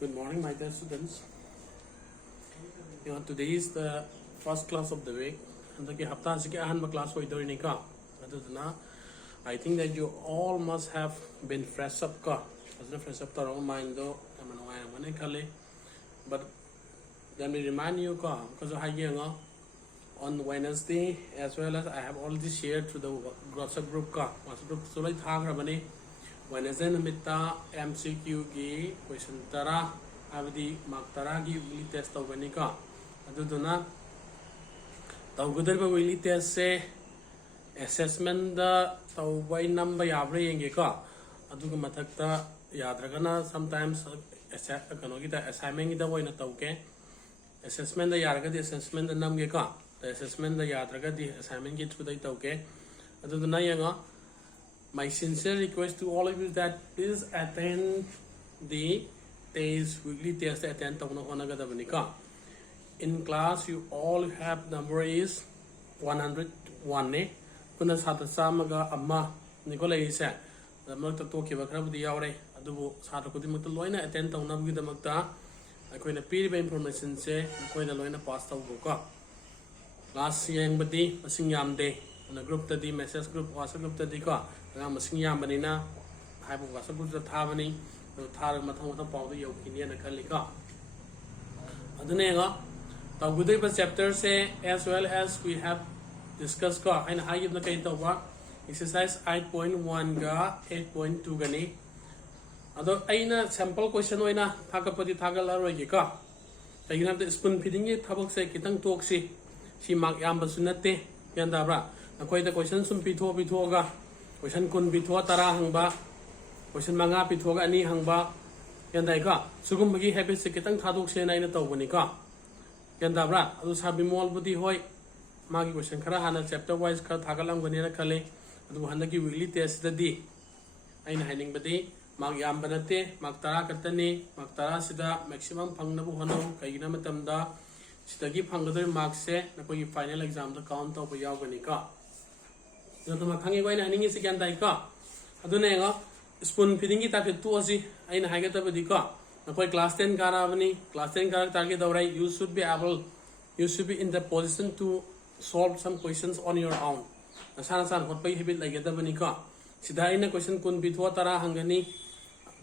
Good morning, my dear students. Today is the first class of the week. And the hafta se ke ahan class hoy dori ni ka. Aduna I think that you all must have been fresh up ka. Asna fresh up taro mind do amano ay mane khale. But let me remind you ka because I nga on Wednesday as well as I have already shared to the WhatsApp group ka. WhatsApp group so lai thang rabani. Wednesday namitta MCQ की question तरा अवधि mark तरा की weekly test तौगनी का अदुदुना तौगुदर पे weekly test से assessment दा तौबाई number याबरे येंगे का अदुग मथक्ता याद रखना sometimes कनो की ता assignment की दा वही न तौके assessment दा याद रखा दी assessment दा नम के का assessment दा याद रखा दी assignment की थ्रू दा तौके अदुदुना येंगा. My sincere request to all of you that please attend the test weekly test attend in class. You all have number is 101 ne kuna sata samaga amma nikola isa the makta toki bakrab di yaure adubu sata kudi makta loina attend tawna gi da makta akoina piri ba information se akoina loina pass taw ka class yang badi asing yamde na group tadi message group WhatsApp group tadi ka nga masing yambanina haibu WhatsApp group ta thabani thar mathang mathang paw do yokini na khali ka adune nga tawgudai ba chapter se as well as we have discussed ka aina haib na kai tawwa exercise 8.1 ga 8.2 gani ado aina sample question oina thakapati thagala roi gi ka taigina the spoon feeding gi thabak se kitang tok si mark yam ba sunate yanda bra akoi the question sum pitho ga question kun pitho tara hangba question manga pitho ga ani hangba yanda ka sugum bagi habit se kitang thadok se naina tawbani ka yanda bra adu sabi mol budi hoy magi question khara hana chapter wise khara thagalam gani na khale adu handa ki weekly test da di aina haining badi mag yam banate mag tara katani mag tara sida maximum phangna bu hono kaigina matamda sidagi phanggadoi mark se nakoi final exam da count to ba yawgani ka तो मखंगे कोई ना निंगे से क्या अंदाज़ का अदुने का spoon feeding की ताकि तू ऐसी आई ना हाइगे तब दिखा ना कोई क्लास 10 कारा बनी क्लास 10 कारा ताकि दौड़ाई you should be in the position to solve some questions on your own ना सान होत पे हैबिट लगे तब बनी का सीधा आई ना क्वेश्चन कौन बिथुआ तारा हंगनी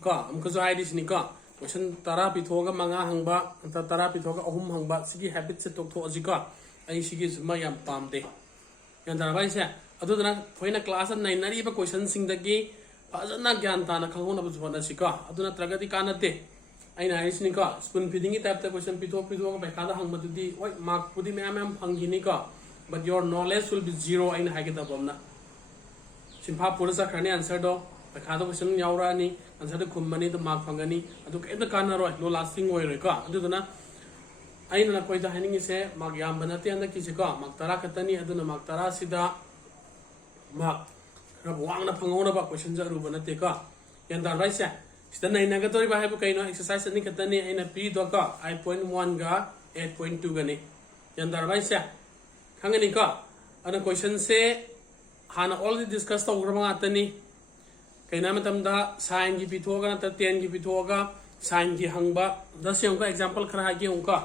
का हमको जो आई दिस निका क्वेश्चन तारा बिथुआ का मंगा हंगबा तारा बिथुआ का अहुम हंगबा सिगी हैबिट से तो अजिका आई सिगी जुमा याम पाम दे यां तारा भाई से अदुदना खोइना क्लास नाइनरी बा क्वेश्चन सिंग दगी फजना ज्ञान ताना खंगोना बुझोना सिका अदुना त्रगति कानते आइना हाइसनि का स्पून फीडिंग की टाइप द क्वेश्चन पिथो का बेखादा हंगमदुदी ओय मार्क पुदी मैम फंगिनी का but your knowledge will be zero आइना हाइगे दबमना सिंफा पुरसा खरने आंसर दो बेखादा क्वेश्चन यावरानी आंसर द खुमनी द मार्क फंगनी अदु केदा कानरो लो लास्टिंग ओय रे का अदुदना आइना ना कोइदा हाइनिंग से मार्क याम बनते अंद किसे का मार्क तरा खतनी अदुना मार्क तरा सिदा mark rab wang na phangona ba question jaru banate ka yanda right se sida nai na ga tori ba habu kaino exercise ni katani aina p do ka 8.1 ga 8.2 ga ni yanda right se khangani ka ana question se hana already discuss ta urama atani kaina matam da sin gi pitho ga ta 10 gi pitho ga sin gi hangba da se ka example khara ha gi unka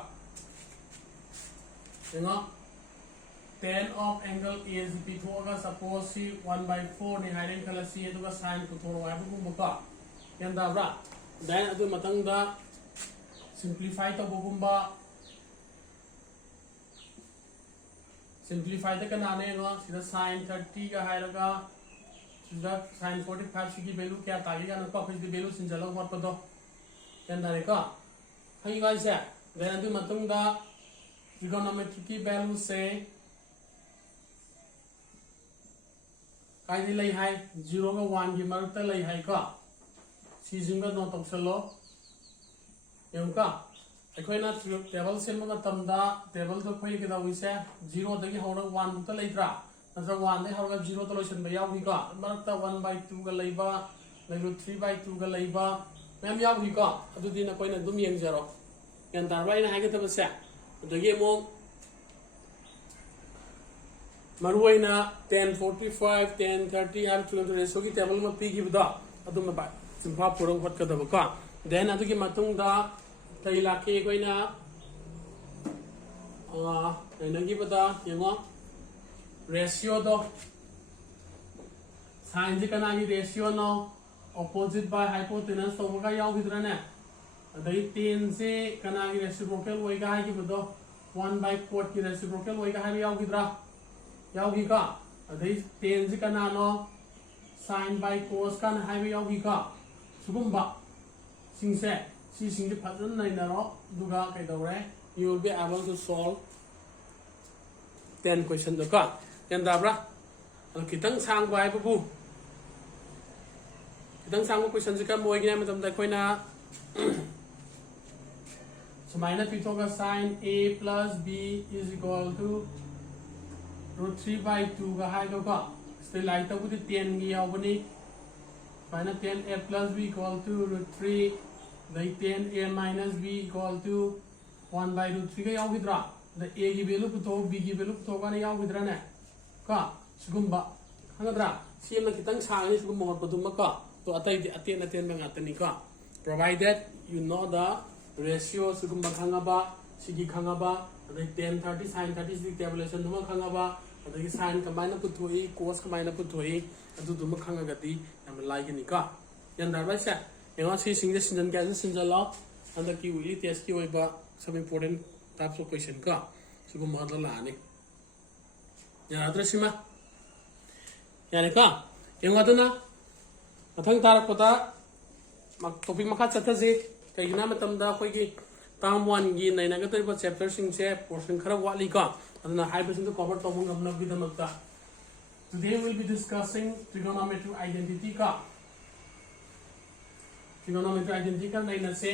denga 10 of angle is pithoga suppose c 1/4 ni hairen kala c aduga sin puthoro ai bu muka yanda bra then adu matang da simplify to bugumba simplify da kana ne no sida sin 30 ga hairaga sida sin 45 ki value kya ta ga na ko phis di value sin jalo hot do yanda re ka hai ga se then adu matang da trigonometric ki value se कायदि लई हाय 0 का 1 की मरता लई हाय का seizing का no तौसलो M का अखोइना table same मतमदा table तो खोइ के दाविसे 0 दगी हौरा 1 बुता लैत्रा नजा 1 दे हौरा 0 तो लोशन बयाव ही का मरता 1/2 का लैबा लैरो 3/2 का लैबा मैम याव ही का अदुदि न कोइना दुम यंग जरो यान दारबाई न हाय के तबसे दगी मो मरुआइना 1045 1030 have to ratio की टेबल में पी की बदा अदुम बा सिंफा पुरंग हट का दबका then adugi matungda kai laki koina nagi bada yengo ratio do sin ji kana gi ratio no opposite by hypotenuse to ga yaw hidra ne adai tan se kana gi reciprocal oi ga gi bado 1 by cot ki reciprocal oi ga yaw hidra yaw gi ka adai tan ji kana no sin by cos kan hai yaw gi ka sugumba singse si sing ji phajan nai na ro duga kai dore you will be able to solve 10 question do ka yan da bra kitang sang bai bu kitang sang question ji ka moi gi ma tam da koina sumaina pitoga sin a plus b is equal to root 3 by 2 ga hai ga ka still lai ta bu 10 gi yaw bani sumaina 10 a plus b equal to root 3 dai 10 a minus b equal to 1 by root 3 ga yaw hidra the a gi value puto b gi value puto ga na yaw hidra ne ka sugumba hangadra sim na kitang sang ni sugum mo padum ka to atai di aten ba ngatani ka provided you know the ratio sugumba khangaba sigi khangaba the 10 30 sin 30 sig tabulation duma khangaba the sin combine puthoi cos combine puthoi adu duma khangagati am like ni ka yan dar ba sa yenga si sing de sinjan ga sinjalo and the ki uli test ki oiba some important types of question ka sugum ma la ni ya adrasima yani ka yenga duna mathang tarak pata topic makha chataje kaigina matamda khoi gi tam 1 gi naina ga toriba chapter sing che portion khara wali ka aduna hybrid to cover to mong amna bidamakta today we will be discussing trigonometric identity ka trigonometric identity ka naina se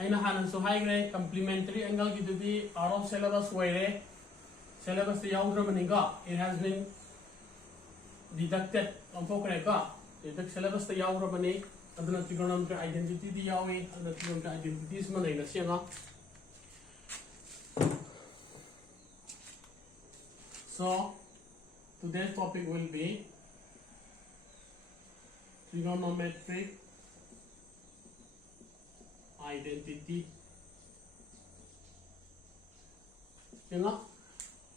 aina hanan so high grade complementary angle gi dudi out of syllabus waire syllabus the yaudra baniga it has been deducted on focus ka deduct syllabus the yaudra bani aduna trigonometric identity di yawi aduna trigonometric identities man naina senga so today's topic will be trigonometric identity yenga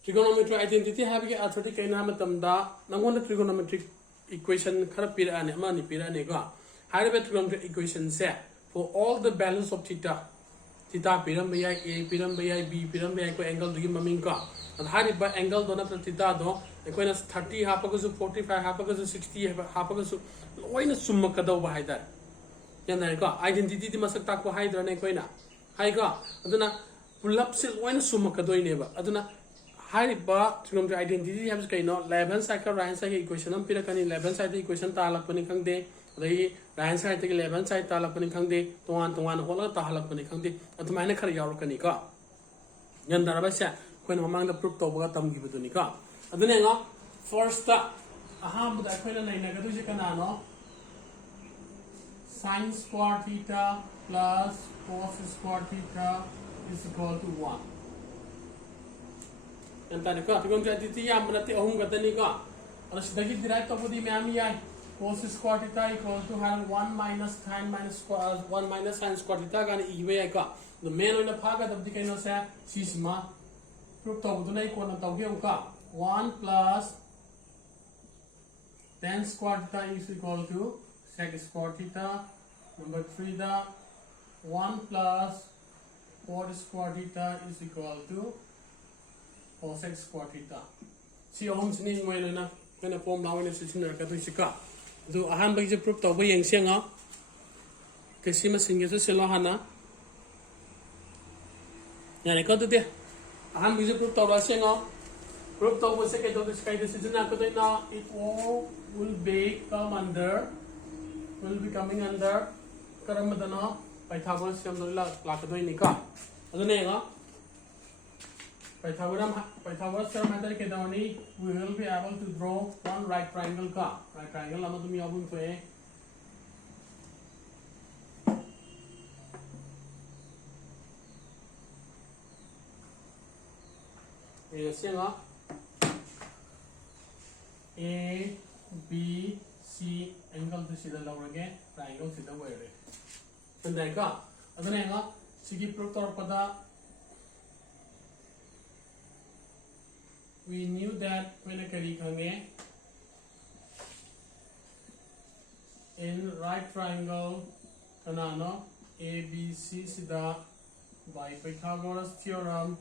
trigonometric identity have ge athoti kaina matamda nangon trigonometric equation khara pira ane amani pira ane ga higher trigonometric equation se for all the values of theta piram by a piram by b piram by ko angle dugi maming ka and higher by angle dona theta do koina 30 hapagusu 45 hapagusu 60 hapagusu loina summa kadaw ba haidar yana ka identity di masak tak ko haidar ne koina hai ka aduna pull up se loina summa kadoi ne ba aduna higher ba trigonometric identity have kaino left hand side ka right hand side equation am pira kani left hand side equation ta alak pani khangde dai right hand side ke left hand side ta alak pani khangde tongan hola ta halak pani khangde atumai na khar yaw kani ka yan daraba sa koina mamang da proof to ba tam gi buduni ka adune nga first ta aham da koina nai na gadu je kana no sin square theta plus cos square theta is equal to 1 yan ta ne ka trigonometric identity yam nati ahum gatani ka ala sidagi derive to budi ma'am yai cos square theta equal to 1 minus sin minus square 1 minus sin square theta gan iwe ka the main oina phaga dabdi kaino sa sisma proof to buduna ko na tawge ka 1 plus tan square theta is equal to sec square theta number 3 the 1 plus cot square theta is equal to cosec square theta si ohum sini moi na kana form law ne sinar ka tu sika do ahan ba je proof to ba yeng senga ke sima singe so selo hana yani ka tu de ahan ba je proof to ba senga proof to ba se ke do sky de sinar ka to na it all will be coming under karamadana Pythagoras theorem la ka do ni ka adune nga Pythagoras theorem matter ke dawni we will be able to draw one right triangle ka right triangle lama tumi abun to e senga A B C angle to see the lower again, triangle to the way. And then go. Again, Sigi Proctor Pada. We knew that when a Kari Kange in right triangle Kanano ABC Sida by Pythagoras theorem.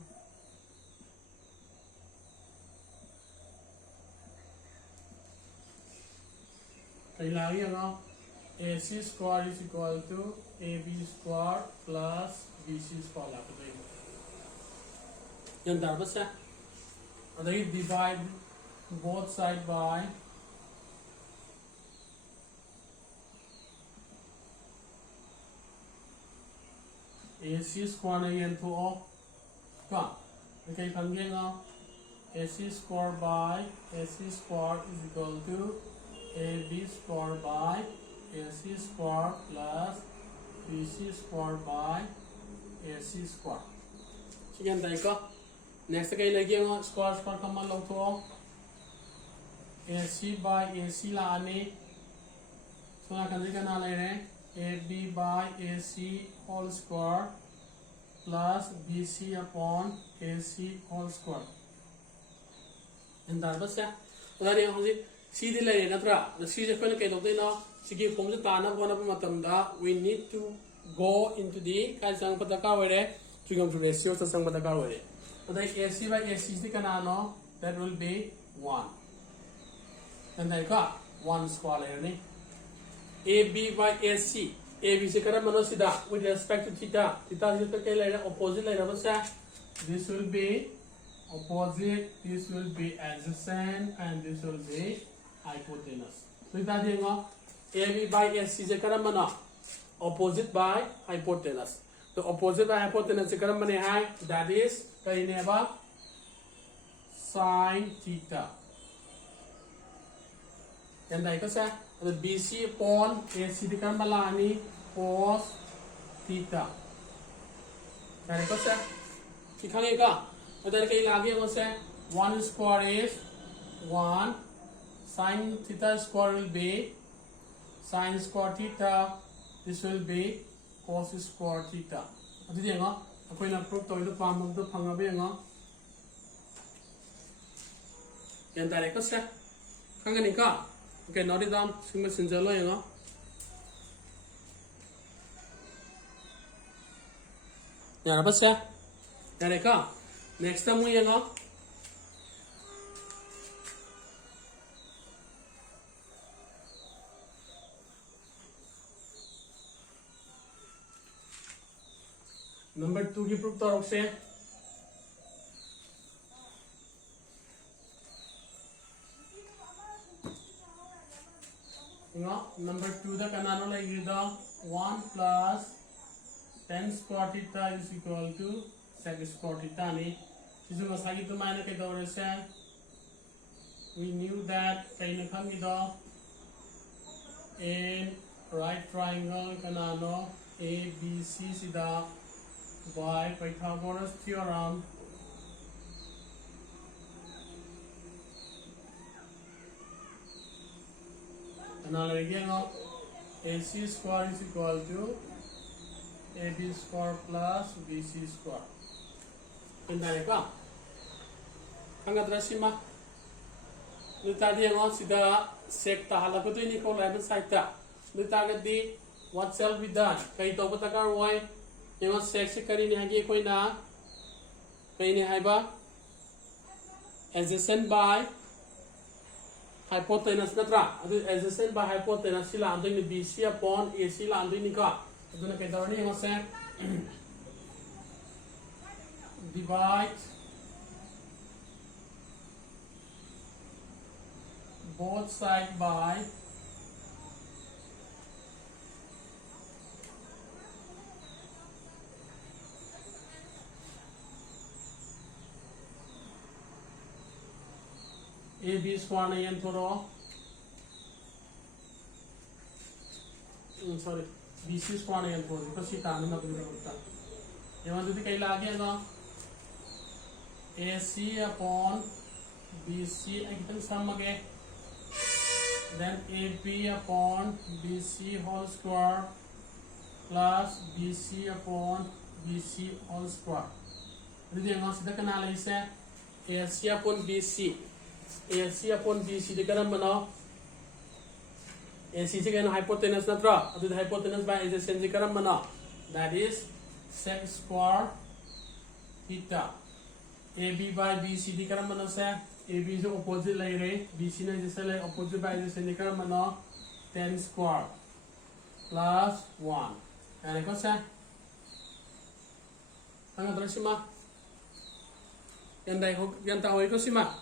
AC square is equal to AB square plus BC square. And then divide both sides by AC square again to all. Okay, AC square by AC square is equal to AB square by AC square plus BC square by AC square. Again, next again, square come along to AC by AC la ane. So I can AB by AC whole square plus BC upon AC whole square. And that was that. See the lane, the season when the form the Tana Bonapatamda, we need to go into the Kazang Patakaware to come to the ratio to some Patakaware. But like AC by AC is the Canano, that will be 1. And I got 1 square lane. AB by AC. AB is a with respect to theta. Theta is the opposite line. This will be opposite, this will be adjacent, and this will be hypotenuse. So that is AB by AC is a opposite by hypotenuse. The opposite by hypotenuse is that is sine theta. And like I said, the BC upon AC is cos theta. And like I said, 1 square is 1. Sine theta square will be sine square theta. This will be cos square theta. What is it? I'm going to prove to you the palm of the Pangabenga. And that is Kanganika. Okay, note it down. Single Sinjalo. Yarabasa. Yareka. Next time we are number 2 की proof तरफ से number 2 the kanano like the 1 plus 10 square theta is equal to sec square theta ni isu masagi to mine ke dore se we knew that kaina khangi do in right triangle kanano ABC sida by Pythagoras theorem another again AC square is equal to AB square plus BC square. Pindah ka? Angkat rasima. Tadi yang sida sek tahala ko tu ini ko lain side ta. Tadi di what shall be done? Kay to patakar why? Yang sek se kari ni hagi ko na. Kay ni haiba adjacent by hypotenuse natra. Adjacent by hypotenuse sila andoi ni BC upon AC la andoi ni ka. Ito na kay ni yang sek divide both sides by AB square na yan toro sorry BC square na yan toro kasi tano na pinagpunta yung dito kay lagi ano AC upon BC ay kitang sama ke then AB upon BC whole square plus BC upon BC whole square. Jadi yang kita kenal is AC upon BC. AC upon BC di kanan mana? AC itu kan hypotenuse natra. Itu hypotenuse by adjacent di kanan mana? That is sec square theta. AB by BC di kanan mana sah? AB itu opposite lagi re. BC na jasa lagi opposite by adjacent di kanan mana? 10 square plus 1. Yang apa sah? Angkat terus mah. Yang tahu itu sih mah.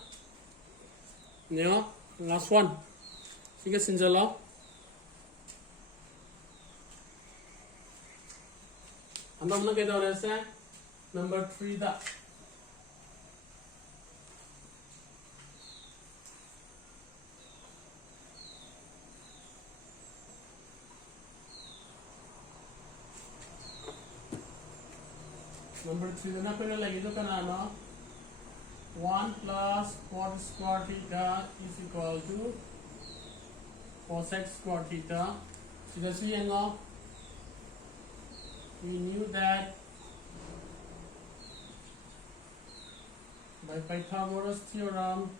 Nyo, last one. Sige sinjalo. Anda mana kita udah sah? Number 3 dah. Number 3 na pala lagi itu kan ano? 1 plus cos square theta is equal to cosec square theta. Sudah siya nga? We knew that by Pythagoras theorem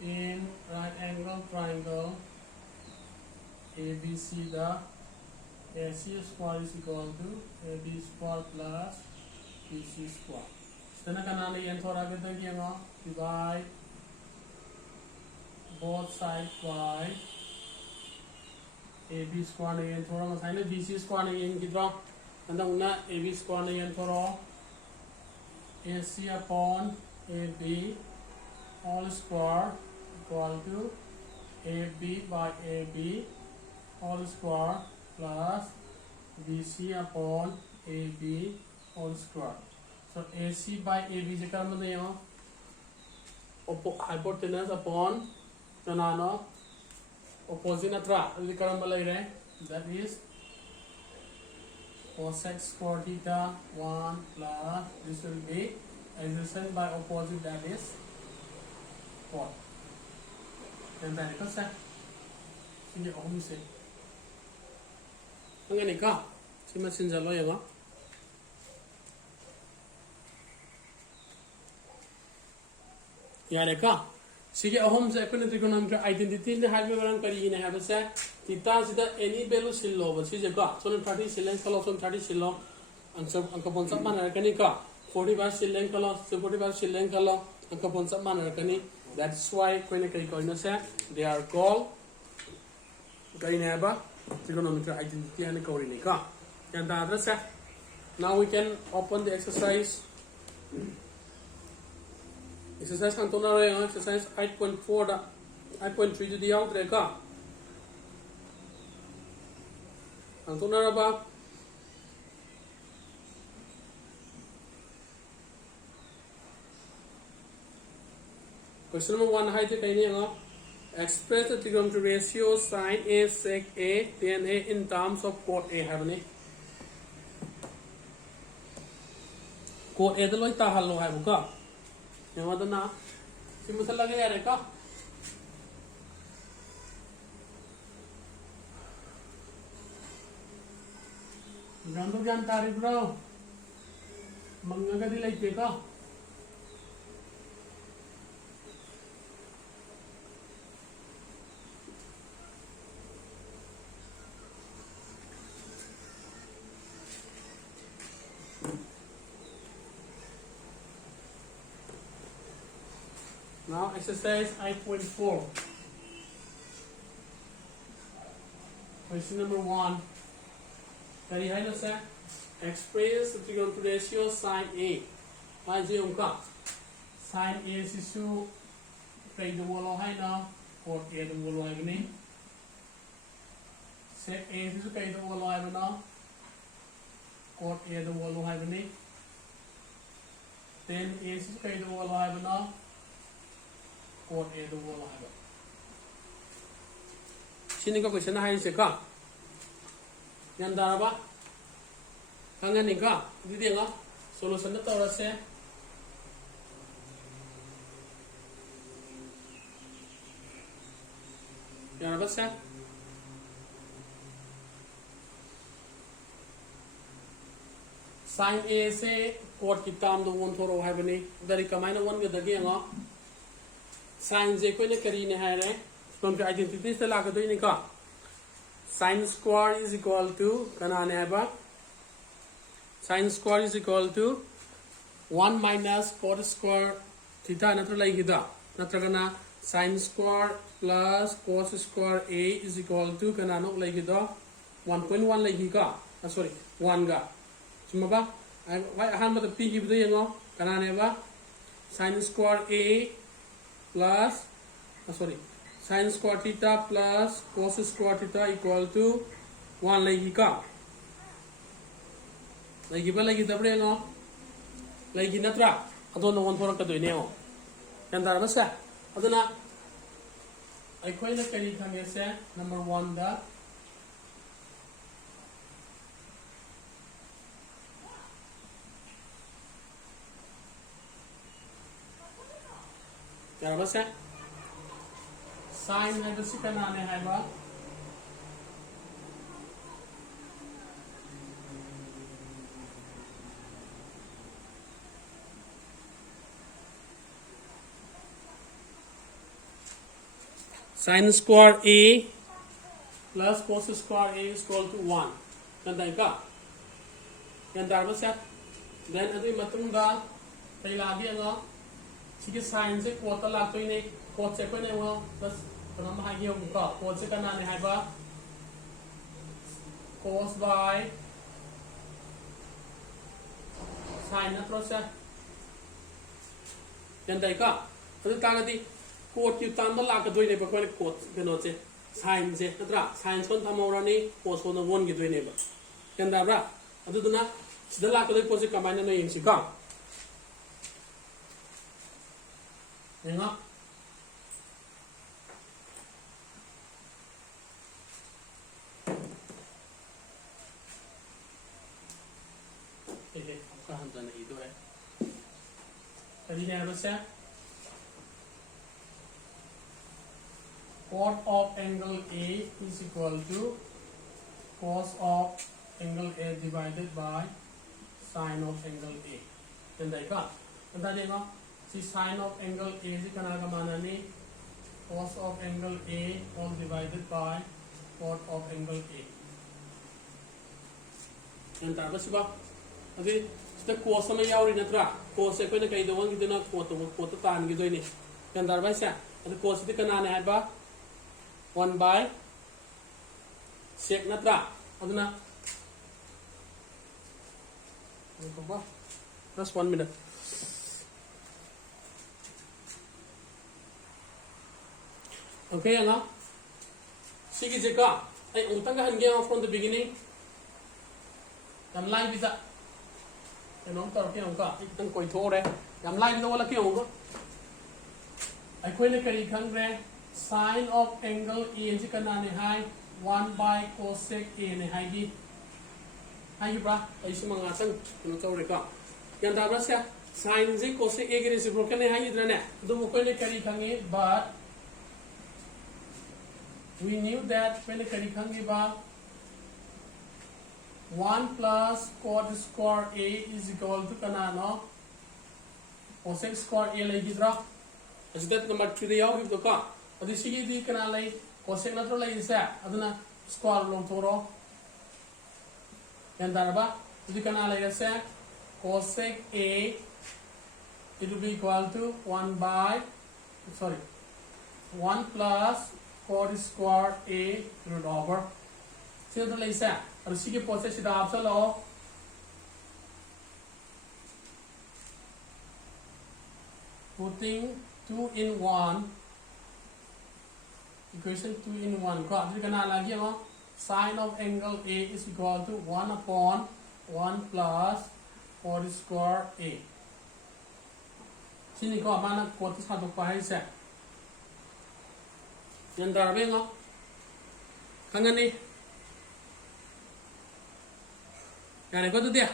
in right angle triangle ABC the AC square is equal to AB square plus BC square. Setelah kanan yang thora kita kiya divide both sides by AB square yang thora masanya BC square yang kita anda una AB square yang thora AC upon AB all square equal to AB by AB all square plus BC upon AB whole square. So AC by AB je kan mana yo? Hypotenuse upon tanano opposite natra. Je kan mana lagi re? That is cosec square theta 1 plus this will be adjacent by opposite, that is 4. And then it goes ini om se. Ang ini ka, si masin jalo ya ga. Ya reka, sige ahom se apne trigonometry identity ne hai baran kari ne have se theta sida any value sillo ba si jaga so 30 silen kalo so 30 sillo answer angka ponsap mana kani ka 45 silen kalo 45 silen kalo angka ponsap mana kani. That's why koine kai koina se they are called kai ne ba trigonometry identity and coordinate. And the other set. Now we can open the exercise. Exercise exercise 8.4 8.3 to the out there. Ba question number 1 height express the trigonometry ratio sin A sec A tan A in terms of cot A have ni cot A dalo ita hallo hai buka yama dana simple lage yare ka gandu gan tari bro mangaga dilai ke ka. Now exercise 8.4. Question number 1. Kari hai na sa express the trigonometry ratio sin A. Hai je umka sin A sisu kai do walo hai na cot A do walo hai ni sec A sisu kai do walo hai na cot A do walo hai ni tan A sisu kai do walo hai na cot A do walo hai. Sini ka question hai se ka yan dara ba kangan ni ka di dia nga solution na tawra se yana ba se sin a se cot ki tam do won thoro hai bani dari kamaina won ga dagi nga sin j ko ne kari ne hai re from the identities ta la ga doi ne ka sin square is equal to kana ne hai ba sin square is equal to 1 minus cot square theta natra lai gida natra kana sin square plus cos square a is equal to kana no lai gida 1.1 lai gi ka sorry 1 ga chuma ba vai ahan ba p gi bdo yango kana ne ba sin square a plus sorry sin square theta plus cos square theta equal to 1 lai gi ka lai gi ba lai gi dabre no lai gi natra adon won thorak ka doine o kan dar ba sa aduna ai khoi na kari khange se number 1 da क्या बस है sign है बस का नाम है बा sine square a plus cos square a is equal to 1 kan dai ka kan dar bas है then adui matung da tai la gi nga सिके साइन से कोट ला तो इने कोट से कोने वो बस तमाम हाई गियो का कोट से करना है बा cos by sin ना प्रोसेस यंदा का तो तागदी कोट की तान ला का दोई ने बा कोने कोट कनो से sin से नत्रा sin कोन थमौरानी cos कोन वन की दोई ने बा यंदा बा अदुना सिदा ला का दोई पोसे कमाइन न यंग सिका Nga. आपका हम जाना ये तो है अभी क्या है बस है cot of angle A is equal to cos of angle A divided by sin of angle A then that का अंदर देखो sin of angle A is kana ka mana ni cos of angle A all divided by cot of angle A anta ba siba adi sta cos ma yauri natra cos se ko na kai do wang gidna cot tan gi doi ni kan dar ba sa adi cos ti kana ne ba 1 by sec natra aduna just 1 minute okay nga sige jeka ai utang ga hange from the beginning yam lai bisa enom tar ke ong ka itang koi tho re yam lai no la ke ong ai khoi le kari khang re sin of angle A ji kana ne hai 1 by cosec A ne hai gi hai bra ai sumanga sang no chaw re ka yan da bra sia sin ji cosec A gi reciprocal ne hai idra ne du mo koi le kari khange but we knew that when the kari ba 1 plus cot square A is equal to kana no cosec square A lai gidra is that number 3 the yaw to ka adi sigi di kana lai cosec na to lai sa aduna square long thoro and darba di kana lai sa cosec A it will be equal to 1 by 1 plus cot square A root over so the like that और इसी के process इधर आप चलो putting 2 in 1 equation 2 in 1 को आप करना लगी है वो sin of angle A is equal to 1 upon 1 plus cot square A sini ko amana cot sa to pa hai sa yan darbe ngo khangani yani ko to dia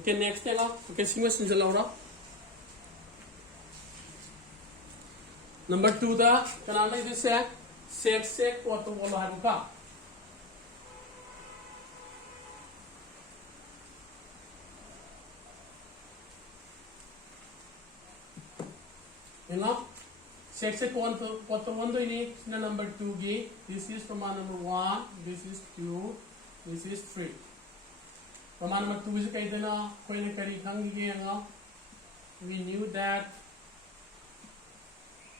Okay, next thing okay, single laura. Number 2 da kanala this sec what to wala haruka. You know, sec what to one do ini number 2 gi. This is Pama number 1, this is 2, this is 3. Pama number 2 is kaidana koine kari khangi nga. We knew that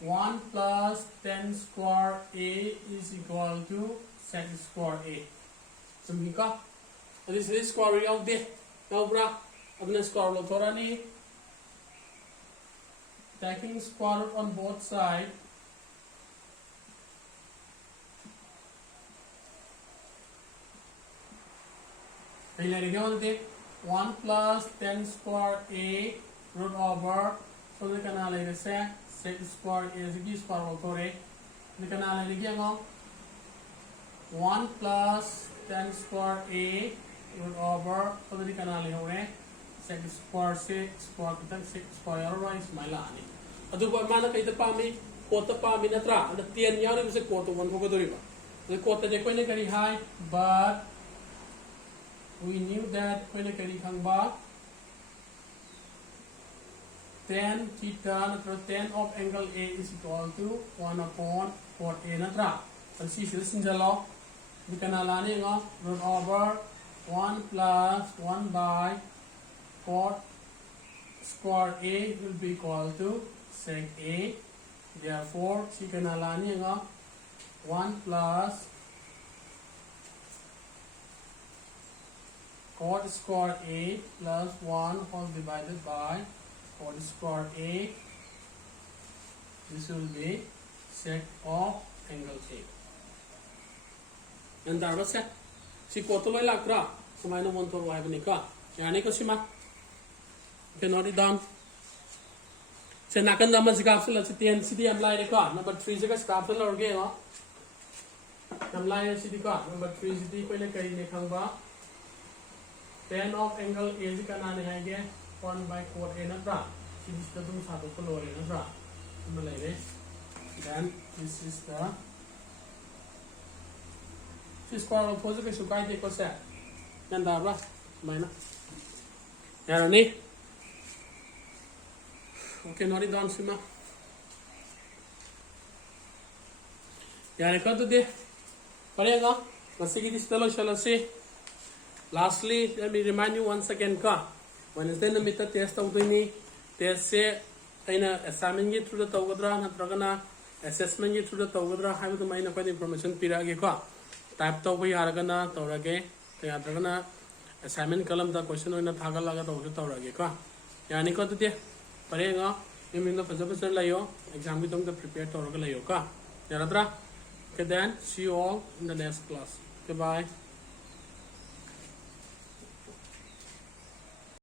1 plus 10 square A is equal to sec square A. Sumika? This is square out there. Now, bra, abna square lo thorani. Taking square root on both sides. Then 1 plus 10 square A root over. So the canal is sec square A is the square root. The canal is 1 plus 10 square A root over. So the canal is sec square square sec square right smilani. Aduba mana kaita pami kota pami natra and the 10 yaw is a quarter 1 hogadoriba. The quarter de quene kari high, but we knew that quene kari hangba 10 theta 10 of angle A is equal to 1 upon 4A natra. And see this in the law. We can align root over 1 plus 1 by 4 square A will be equal to sec A. Therefore, she can align 1 plus cot square A plus 1 whole divided by cot square A. This will be sec of angle A. And that was it. She got to like that. So I don't want to have any car. Yanika Sima. Cannot it done. So Nakan number capsule at the end city and line car. Number 3 is a capsule or game. I'm line city car. Number 3 is the Quene Kamba. 10 of angle A is the 1 by 4 in a bra. She is the two side of the lower in a bra. Then this is the square of positive to guide the cosset. And the bra. Minor. Yaroni. Okay, not it down, Sima. Yarika today. Parega, let's see this fellow shall I say. Lastly, let me remind you once again, Wednesday the meter test of the test say in a assignment it through the Togadra and Tragana, assessment it through the Togadra, have the mind of information piragika. Type to we Aragana, Torage, the Adragana, assignment column the question in a Tagalaga of the Toragika. Yanika today. Parega, you mean the Pacific Layo, exam with them to prepare Toragalayoka. Yaradra, okay then, see you all in the next class. Goodbye.